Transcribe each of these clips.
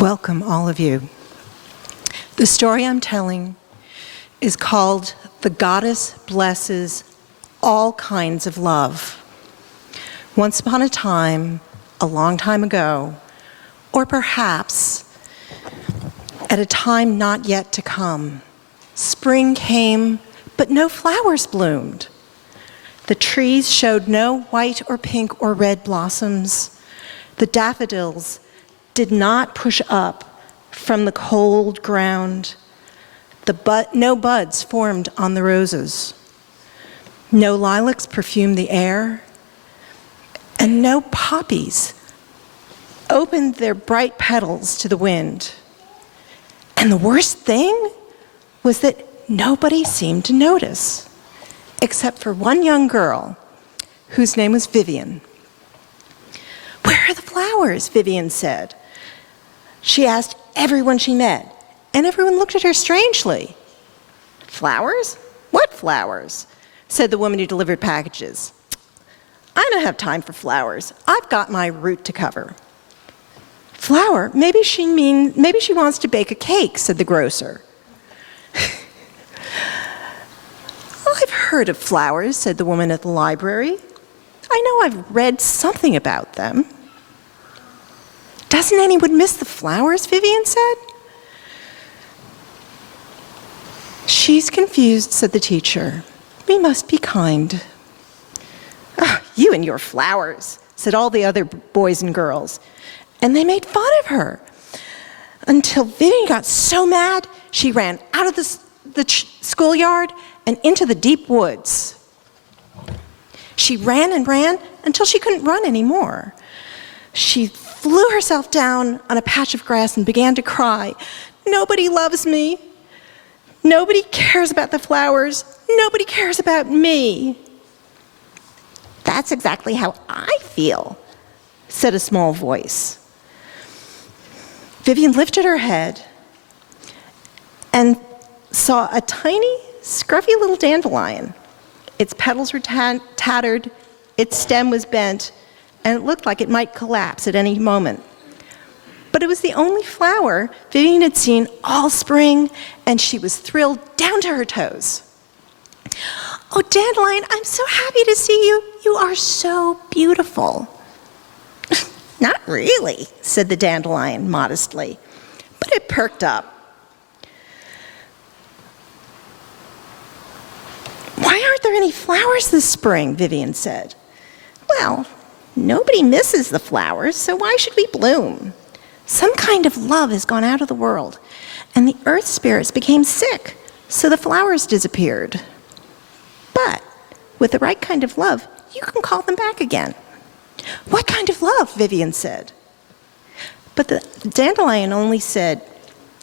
Welcome, all of you. The story I'm telling is called The Goddess Blesses All Kinds of Love. Once upon a time, a long time ago, or perhaps at a time not yet to come, spring came, but no flowers bloomed. The trees showed no white or pink or red blossoms. The daffodils did not push up from the cold ground. No buds formed on the roses. No lilacs perfumed the air. And no poppies opened their bright petals to the wind. And the worst thing was that nobody seemed to notice, except for one young girl whose name was Vivian. "Where are the flowers?" Vivian said. She asked everyone she met, and everyone looked at her strangely. "Flowers? What flowers?" said the woman who delivered packages. "I don't have time for flowers. I've got my route to cover." "Flower? Maybe she wants to bake a cake," said the grocer. "I've heard of flowers," said the woman at the library. "I know I've read something about them." "Doesn't anyone miss the flowers?" Vivian said. "She's confused," said the teacher. "We must be kind." "Oh, you and your flowers," said all the other boys and girls, and they made fun of her until Vivian got so mad she ran out of the schoolyard and into the deep woods. She ran and ran until she couldn't run anymore. She flew herself down on a patch of grass and began to cry. "Nobody loves me. Nobody cares about the flowers. Nobody cares about me." "That's exactly how I feel," said a small voice. Vivian lifted her head and saw a tiny, scruffy little dandelion. Its petals were tattered, its stem was bent, and it looked like it might collapse at any moment. But it was the only flower Vivian had seen all spring, and she was thrilled down to her toes. "Oh, dandelion, I'm so happy to see you. You are so beautiful." "Not really," said the dandelion modestly, but it perked up. "Why aren't there any flowers this spring?" Vivian said. "Well, nobody misses the flowers, so why should we bloom? Some kind of love has gone out of the world, and the earth spirits became sick, so the flowers disappeared. But with the right kind of love, you can call them back again." "What kind of love?" Vivian said. But the dandelion only said,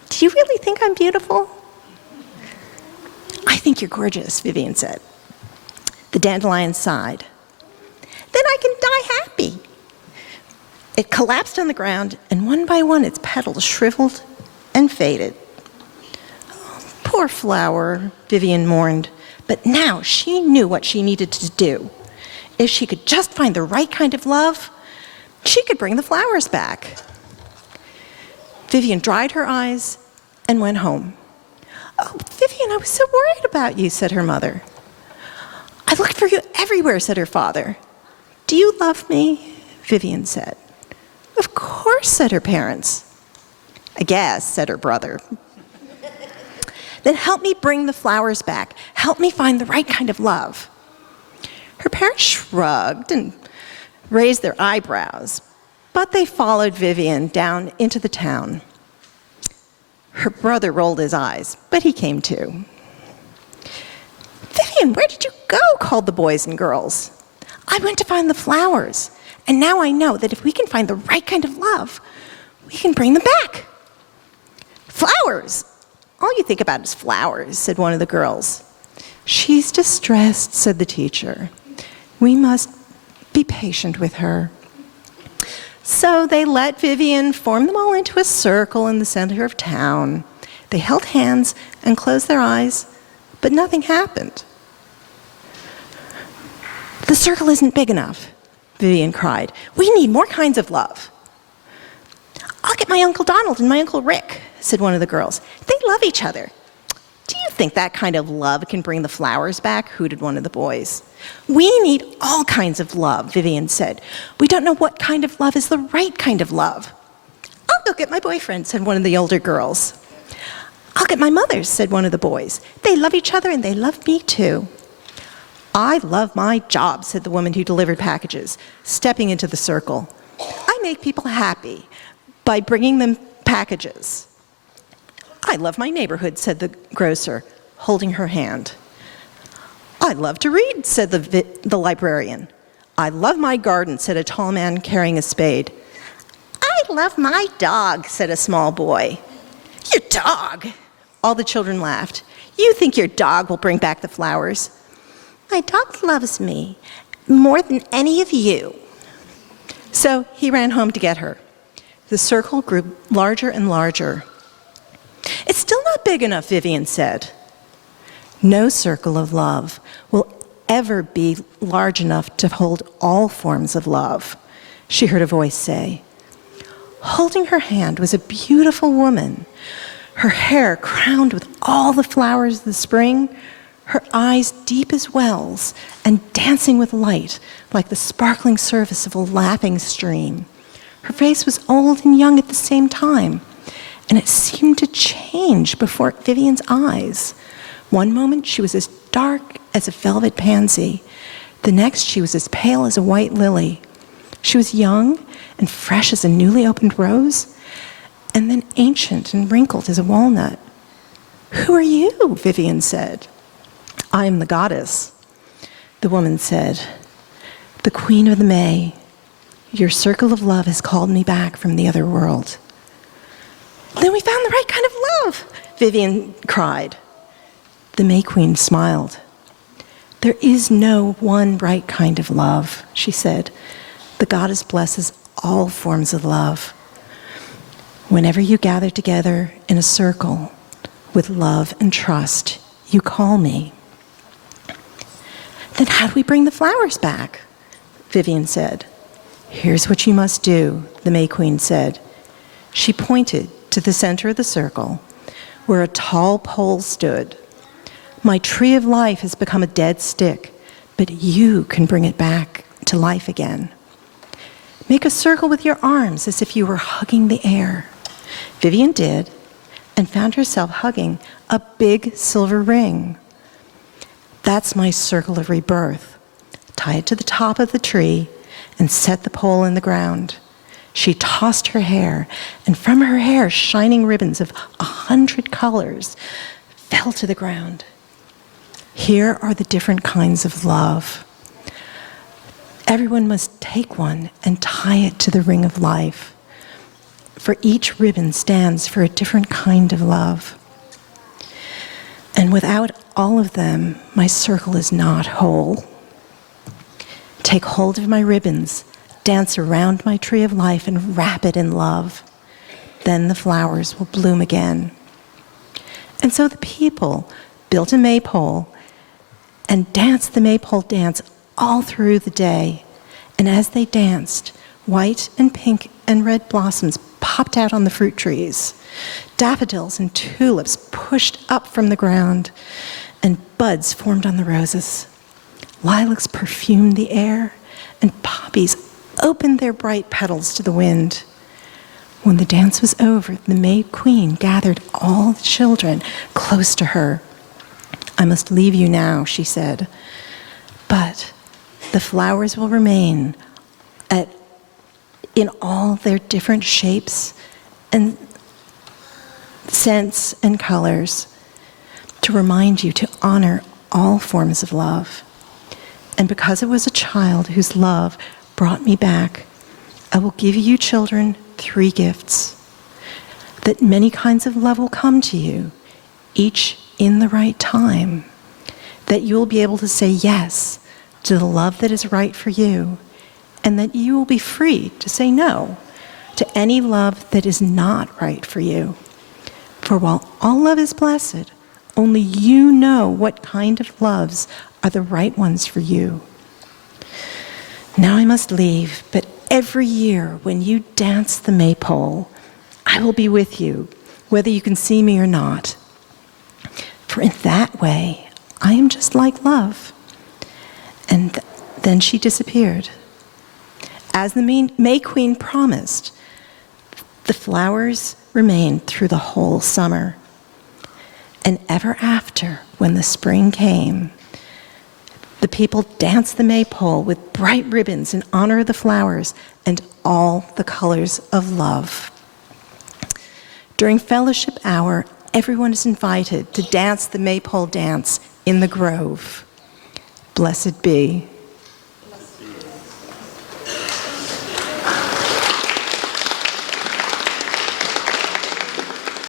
"Do you really think I'm beautiful?" "I think you're gorgeous," Vivian said. The dandelion sighed. "Then I can die happy." It collapsed on the ground, and one by one its petals shriveled and faded. "Oh, poor flower," Vivian mourned. But now she knew what she needed to do. If she could just find the right kind of love, she could bring the flowers back. Vivian dried her eyes and went home. "Oh, Vivian, I was so worried about you," said her mother. "I looked for you everywhere," said her father. "Do you love me?" Vivian said. "Of course," said her parents. "I guess," said her brother. "Then help me bring the flowers back. Help me find the right kind of love." Her parents shrugged and raised their eyebrows, but they followed Vivian down into the town. Her brother rolled his eyes, but he came too. "Vivian, where did you go?" called the boys and girls. "I went to find the flowers, and now I know that if we can find the right kind of love, we can bring them back." "Flowers? All you think about is flowers," said one of the girls. "She's distressed," said the teacher. "We must be patient with her." So they let Vivian form them all into a circle in the center of town. They held hands and closed their eyes, but nothing happened. "The circle isn't big enough," Vivian cried. "We need more kinds of love." "I'll Look at my Uncle Donald and my Uncle Rick, said one of the girls. They love each other. Do you think that kind of love can bring the flowers back? Hooted one of the boys. We need all kinds of love, Vivian said. We don't know what kind of love is the right kind of love. I'll go get my boyfriend, said one of the older girls. I'll get my mother's, said one of the boys. They love each other and they love me too. I love my job, said the woman who delivered packages, stepping into the circle. I make people happy by bringing them packages. I love my neighborhood, said the grocer, holding her hand. I love to read, said the librarian. I love my garden, said a tall man carrying a spade. I love my dog, said a small boy. Your dog? All the children laughed. You think your dog will bring back the flowers? My dog loves me more than any of you. So he ran home to get her. The circle grew larger and larger. It's still not big enough, Vivian said. No circle of love will ever be large enough to hold all forms of love, she heard a voice say. Holding her hand was a beautiful woman, her hair crowned with all the flowers of the spring, her eyes deep as wells and dancing with light like the sparkling surface of a laughing stream. Her face was old and young at the same time, and it seemed to change before Vivian's eyes. One moment she was as dark as a velvet pansy. The next she was as pale as a white lily. She was young and fresh as a newly opened rose, and then ancient and wrinkled as a walnut. Who are you? Vivian said. I am the goddess. The woman said, the queen of the May. Your circle of love has called me back from the other world. Then we found the right kind of love, Vivian cried. The May Queen smiled. There is no one right kind of love, she said. The goddess blesses all forms of love. Whenever you gather together in a circle with love and trust, you call me. Then how do we bring the flowers back? Vivian said. Here's what you must do, the May Queen said. She pointed to the center of the circle, where a tall pole stood. My tree of life has become a dead stick, but you can bring it back to life again. Make a circle with your arms as if you were hugging the air. Vivian did, and found herself hugging a big silver ring. That's my circle of rebirth. Tie it to the top of the tree and set the pole in the ground. She tossed her hair, and from her hair, shining ribbons of 100 colors fell to the ground. Here are the different kinds of love. Everyone must take one and tie it to the ring of life. For each ribbon stands for a different kind of love. And without all of them, my circle is not whole. Take hold of my ribbons, dance around my tree of life, and wrap it in love. Then the flowers will bloom again. And so the people built a maypole and danced the maypole dance all through the day. And as they danced, white and pink and red blossoms popped out on the fruit trees. Daffodils and tulips pushed up from the ground, and buds formed on the roses. Lilacs perfumed the air, and poppies opened their bright petals to the wind. When the dance was over, the May Queen gathered all the children close to her. I must leave you now, she said, but the flowers will remain in all their different shapes and scents and colors to remind you to honor all forms of love. And because it was a child whose love brought me back, I will give you children 3 gifts. That many kinds of love will come to you, each in the right time. That you will be able to say yes to the love that is right for you, and that you will be free to say no to any love that is not right for you. For while all love is blessed, only you know what kind of loves are the right ones for you. Now I must leave, but every year when you dance the maypole, I will be with you, whether you can see me or not. For in that way, I am just like love. And then she disappeared. As the May Queen promised, the flowers remained through the whole summer. And ever after, when the spring came, the people danced the maypole with bright ribbons in honor of the flowers and all the colors of love. During fellowship hour, everyone is invited to dance the maypole dance in the grove. Blessed be.